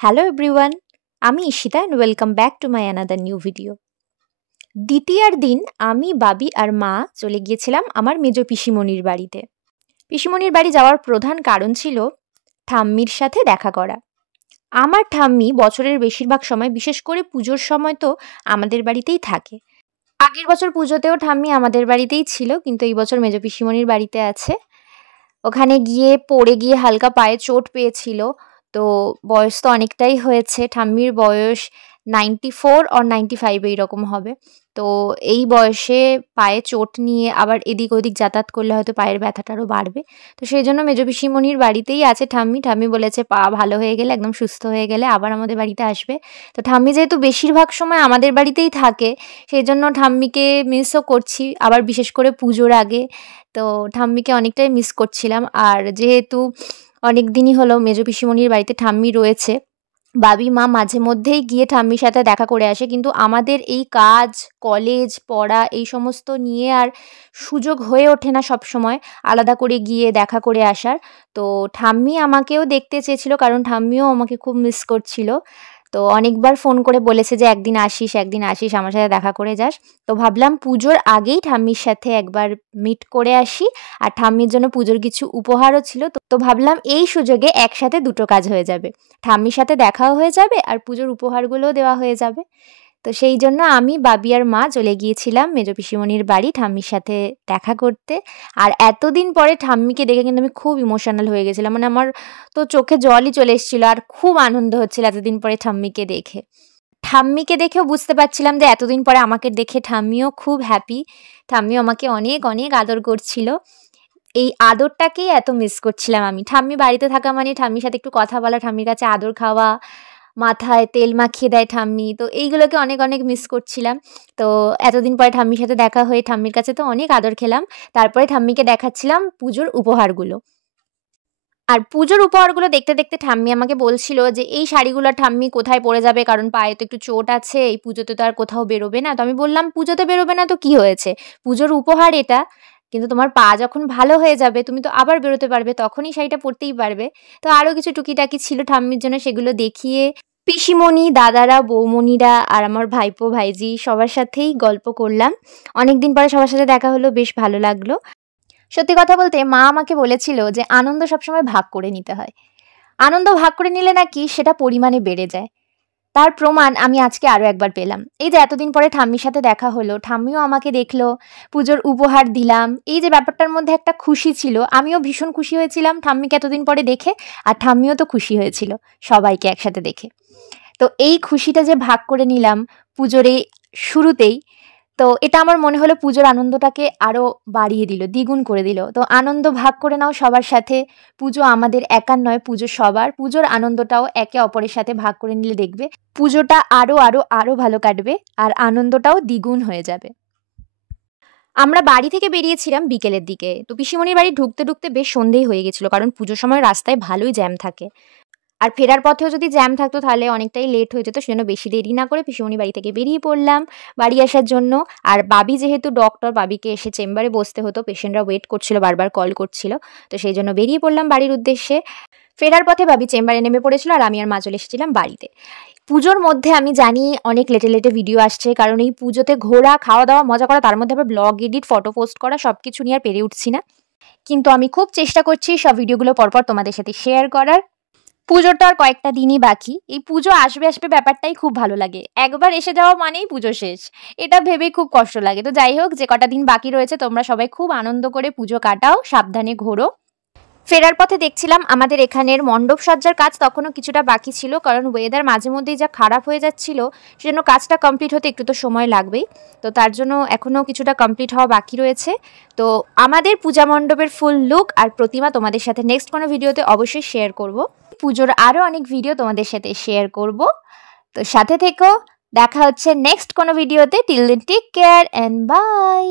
Hello everyone, আমি Ishita and welcome back to my another new video. দ্বিতীয়ার দিন আমি, বাবি আর মা চলে গিয়েছিলাম আমার মেজ পিসিমণির বাড়িতে। পিসিমণির বাড়ি যাওয়ার প্রধান কারণ ছিল ঠাম্মির সাথে দেখা করা। আমার ঠাম্মি বছরের বেশিরভাগ সময়, বিশেষ করে পুজোর সময় তো আমাদের বাড়িতেই থাকে। আগের বছর পুজোতেও ঠাম্মি আমাদের বাড়িতেই ছিল, কিন্তু এই বছর মেজ পিসিমণির বাড়িতে আছে। ওখানে গিয়ে পড়ে গিয়ে হালকা পায়ে চোট পেয়েছিল। তো বয়স তো অনেকটাই হয়েছে, ঠাম্মির বয়স 94 or 95 এইরকম হবে। তো এই বয়সে পায়ে চোট নিয়ে আবার এদিক ওদিক যাতায়াত করলে হয়তো পায়ের ব্যথাটা আরও বাড়বে। তো সেই জন্য মেজ পিসিমণির বাড়িতেই আছে ঠাম্মি। ঠাম্মি বলেছে পা ভালো হয়ে গেলে, একদম সুস্থ হয়ে গেলে আবার আমাদের বাড়িতে আসবে। তো ঠাম্মি যেহেতু বেশিরভাগ সময় আমাদের বাড়িতেই থাকে, সেই জন্য ঠাম্মিকে মিসও করছি, আবার বিশেষ করে পুজোর আগে। তো ঠাম্মিকে অনেকটাই মিস করছিলাম। আর যেহেতু অনেক দিনই হলো মেজ পিসিমণির বাড়িতে ঠাম্মি রয়েছে, বাবি মা মাঝে মধ্যেই গিয়ে ঠাম্মির সাথে দেখা করে আসে, কিন্তু আমাদের এই কাজ, কলেজ, পড়া এই সমস্ত নিয়ে আর সুযোগ হয়ে ওঠে না সব সময় আলাদা করে গিয়ে দেখা করে আসার। তো ঠাম্মি আমাকেও দেখতে চেয়েছিল, কারণ ঠাম্মিও আমাকে খুব মিস করছিল। তো অনেকবার ফোন করে বলেছে যে একদিন আসিস আমার সাথে দেখা করে যাস। তো ভাবলাম পুজোর আগেই ঠাম্মির সাথে একবার মিট করে আসি। আর ঠাম্মির জন্য পুজোর কিছু উপহারও ছিল, তো ভাবলাম এই সুযোগে একসাথে দুটো কাজ হয়ে যাবে, ঠাম্মির সাথে দেখাও হয়ে যাবে আর পুজোর উপহারগুলোও দেওয়া হয়ে যাবে। তো সেই জন্য আমি, বাবি আর মা চলে গিয়েছিলাম মেজ পিসিমণির বাড়ি ঠাম্মির সাথে দেখা করতে। আর এতদিন পরে ঠাম্মিকে দেখে কিন্তু আমি খুব ইমোশনাল হয়ে গেছিলাম, মানে আমার তো চোখে জলই চলে এসেছিলো। আর খুব আনন্দ হচ্ছিল এতদিন পরে ঠাম্মিকে দেখে। ঠাম্মিকে দেখেও বুঝতে পারছিলাম যে এতদিন পরে আমাকে দেখে ঠাম্মিও খুব হ্যাপি। ঠাম্মিও আমাকে অনেক অনেক আদর করছিল। এই আদরটাকেই এত মিস করছিলাম আমি। ঠাম্মি বাড়িতে থাকা মানে ঠাম্মির সাথে একটু কথা বলা, ঠাম্মির কাছে আদর খাওয়া, মাথায় তেল মাখিয়ে দেয় ঠাম্মি, তো এইগুলোকে অনেক অনেক মিস করছিলাম। তো এতদিন পরে ঠাম্মির সাথে দেখা হয়ে ঠাম্মির কাছে তো অনেক আদর খেলাম। তারপরে ঠাম্মিকে দেখাচ্ছিলাম পুজোর উপহারগুলো। আর পুজোর উপহারগুলো দেখতে দেখতে ঠাম্মি আমাকে বলছিল যে এই শাড়িগুলো ঠাম্মি কোথায় পরে যাবে, কারণ পায়ে তো একটু চোট আছে, এই পুজোতে তো আর কোথাও বেরোবে না। তো আমি বললাম পুজোতে বেরোবে না তো কি হয়েছে, পুজোর উপহার এটা, কিন্তু তোমার পা যখন ভালো হয়ে যাবে তুমি তো আবার বেরোতে পারবে, তখনই শাড়িটা পরতেই পারবে। তো আরও কিছু টুকিটাকি ছিল ঠাম্মির জন্য, সেগুলো দেখিয়ে পিসিমণি, দাদারা, বৌমণিরা আর আমার ভাইপো ভাইজি সবার সাথেই গল্প করলাম। অনেকদিন পরে সবার সাথে দেখা হলো, বেশ ভালো লাগলো। সত্যি কথা বলতে মা আমাকে বলেছিল যে আনন্দ সবসময় ভাগ করে নিতে হয়, আনন্দ ভাগ করে নিলে নাকি সেটা পরিমাণে বেড়ে যায়। তার প্রমাণ আমি আজকে আরও একবার পেলাম। এই যে এতদিন পরে ঠাম্মির সাথে দেখা হলো, ঠাম্মিও আমাকে দেখলো, পুজোর উপহার দিলাম, এই যে ব্যাপারটার মধ্যে একটা খুশি ছিল। আমিও ভীষণ খুশি হয়েছিলাম ঠাম্মিকে এতদিন পরে দেখে, আর ঠাম্মিও তো খুশি হয়েছিল সবাইকে একসাথে দেখে। তো এই খুশিটা যে ভাগ করে নিলাম পুজোর এই শুরুতেই, তো এটা আমার মনে হলো পুজোর আনন্দটাকে আরও বাড়িয়ে দিল, দ্বিগুণ করে দিল। তো আনন্দ ভাগ করে নাও সবার সাথে, পুজো আমাদের একার নয়, পুজো সবার। পুজোর আনন্দটাও একে অপরের সাথে ভাগ করে নিলে দেখবে পুজোটা আরও আরও আরও ভালো কাটবে, আর আনন্দটাও দ্বিগুণ হয়ে যাবে। আমরা বাড়ি থেকে বেরিয়েছিলাম বিকেলের দিকে। তো পিসিমণির বাড়ি ঢুকতে ঢুকতে বেশ সন্ধেই হয়ে গেছিলো, কারণ পুজোর সময় রাস্তায় ভালোই জ্যাম থাকে। আর ফেরার পথেও যদি জ্যাম থাকতো তাহলে অনেকটাই লেট হয়ে যেত, সেজন্য বেশি দেরি না করে পিসিমণি বাড়ি থেকে বেরিয়ে পড়লাম বাড়ি আসার জন্য। আর বাবি যেহেতু ডক্টর, বাবিকে এসে চেম্বারে বসতে হতো, পেশেন্টরা ওয়েট করছিল, বারবার কল করছিল, তো সেই জন্য বেরিয়ে পড়লাম বাড়ির উদ্দেশ্যে। ফেরার পথে বাবি চেম্বারে নেমে পড়েছিল, আর আমি আর মা চলে এসেছিলাম বাড়িতে। পুজোর মধ্যে আমি জানি অনেক লেটে লেটে ভিডিও আসছে, কারণ এই পুজোতে ঘোরা, খাওয়া দাওয়া, মজা করা, তার মধ্যে আবার ব্লগ এডিট, ফটো পোস্ট করা, সব কিছু নিয়ে আর পেরে উঠছি না। কিন্তু আমি খুব চেষ্টা করছি সব ভিডিওগুলো পরপর তোমাদের সাথে শেয়ার করার। পুজোর তো আর কয়েকটা দিনই বাকি, এই পুজো আসবে আসবে ব্যাপারটাই খুব ভালো লাগে, একবার এসে যাওয়া মানেই পুজো শেষ, এটা ভেবেই খুব কষ্ট লাগে। তো যাই হোক, যে কটা দিন বাকি রয়েছে তোমরা সবাই খুব আনন্দ করে পুজো কাটাও, সাবধানে ঘোরো। ফেরার পথে দেখছিলাম আমাদের এখানের মণ্ডপ সজ্জার কাজ তখনও কিছুটা বাকি ছিল, কারণ ওয়েদার মাঝে মধ্যেই যা খারাপ হয়ে যাচ্ছিল, সেজন্য কাজটা কমপ্লিট হতে একটু তো সময় লাগবেই। তো তার জন্য এখনও কিছুটা কমপ্লিট হওয়া বাকি রয়েছে। তো আমাদের পূজা মণ্ডপের ফুল লুক আর প্রতিমা তোমাদের সাথে নেক্সট কোনো ভিডিওতে অবশ্যই শেয়ার করব। পুজোর আরও অনেক ভিডিও তোমাদের সাথে শেয়ার করব, তো সাথে থেকো। দেখা হচ্ছে নেক্সট কোনো ভিডিওতে। Till then take care and by.